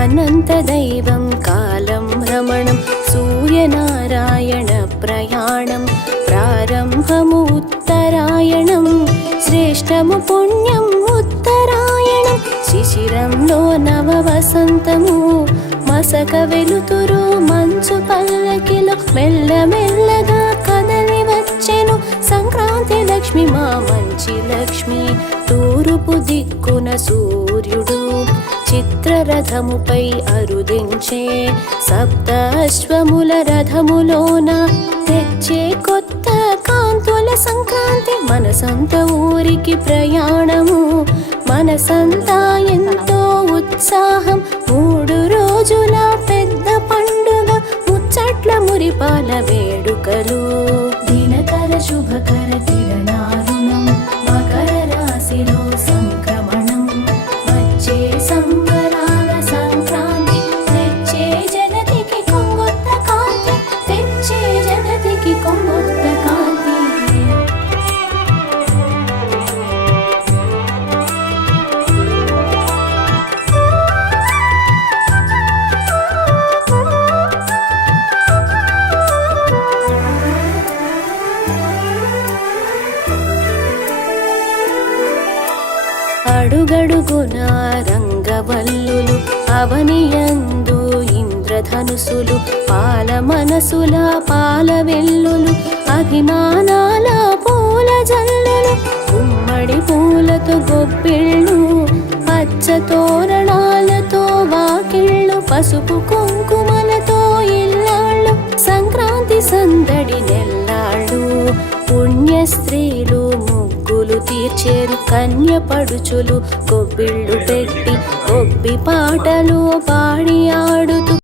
అనంతదైవం కాలం రమణం సూర్యనారాయణ ప్రయాణం ప్రారంభము ఉత్తరాయణం శ్రేష్టము పుణ్యం ఉత్తరాయణం శిశిరంలో నవ వసంతము మసక వెలుతురు మంచు పల్లకిలో మెల్లమెల్లగా కదలి వచ్చెను సంక్రాంతి లక్ష్మి మా మంచి లక్ష్మి తూర్పు దిక్కున సూర్యుడు చిత్రరథముపై అరుదించే సప్త అశ్వముల రథములోన తెచ్చే కొత్త కాంతుల సంక్రాంతి మనసంత ఊరికి ప్రయాణము మనసంతా ఎంతో ఉత్సాహం 3 రోజుల పెద్ద పండుగ ముచ్చట్ల మురిపాల వేడుకలు దినకర శుభకర కిరణారుణం మకర రాశిలో సంక్రమణం వచ్చే సంబరాల సంక్రాంతి తెచ్చే జగతికి కొంగొత్త కాంతి తెచ్చే జగతికి కొంగొత్త కాంతి అడుగడుగున రంగవల్లులు అవనియందు ఇంద్రధనుసులు పాల మనసుల పాల వెల్లులు అభిమానాల పూల జల్లులు గుమ్మడి పూలతో గొబ్బిళ్ళు పచ్చ తోరణాలతో వాకిళ్ళు పసుపు కుంకుమలతో ఇల్లాళ్ళు సంక్రాంతి సందడి నెల్లాళ్ళు పుణ్య స్త్రీలు ముగ్గులు తీర్చేరు కన్య పడుచులు గొబ్బిళ్ళు పెట్టి గొబ్బి పాటలు పాడి ఆడుతూ